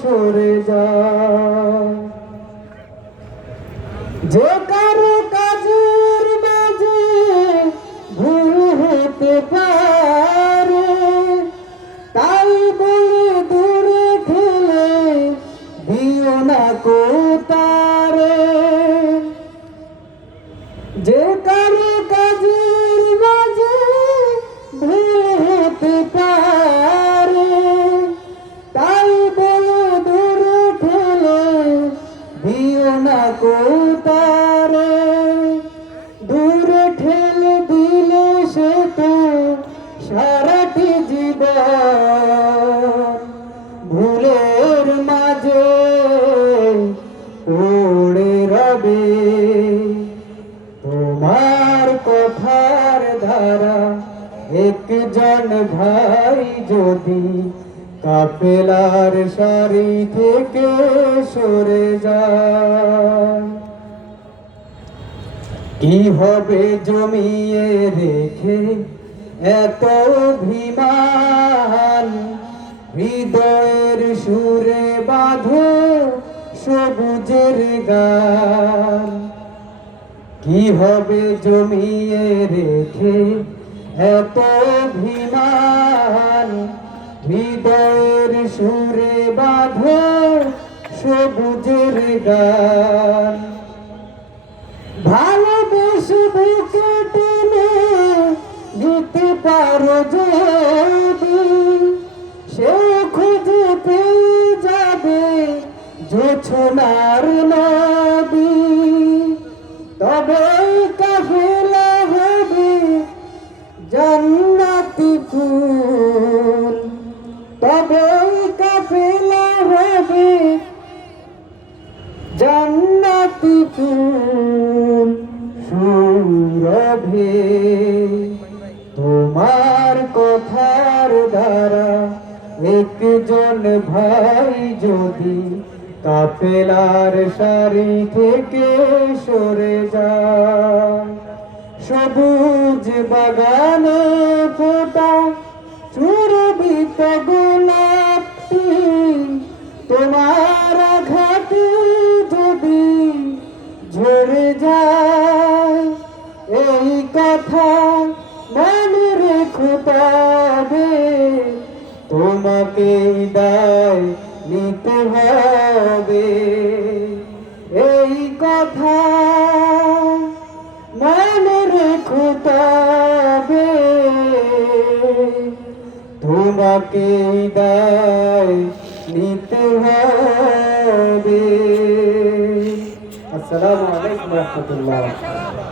সরে যায়। যে কারো কাজের মাঝে ভুল হতে পারে, তাই বলে দূরে ঠেলে দিও না কো তারে। যে কারো কাজের মাঝে ভুল হতে পারে, তাই বলে দূরে ঠেলে দিও না কো তারে। দূরে ঠেলে দিলে সে তো সারাটি জীবন ভুলের মাঝে পড়ে রবে। তোমার কথার ধারা একজন ভাই যদি কাফেলার সারি থেকে সরে যায়, কি হবে জমিয়ে রেখে এত অভিমান? হৃদয়ের সুরে বাঁধো সবুজের গান। কি হবে জমিয়ে রেখে এত অভিমান? হৃদয়ের সুরে বাঁধো সবুজের গান। ভালোবেসে বুকে টেনে দিতে পারো যদি, সে খুঁজে পেয়ে যাবে জোছনার নদী। তবে কাফেলা হবে জান্নাতি ফুল, তবে কাফেলা হবে জান্নাতি ফুল সুরভে। তোমার কথার দ্বারা একজন ভাই যদি কাফেলার সারি থেকে সরে যায়, সবুজ বাগানে ফোটা সুরভিত গোলাপটি তোমার আঘাতে যদি ঝরে যায়, এই কথা মনে রেখো তবে তোমাকে দায় নিতে হবে। এই কথা মনে রেখো তবে তোমাকে দায় নিতে হবে। আসসালামু আলাইকুম ওয়া রাহমাতুল্লাহ।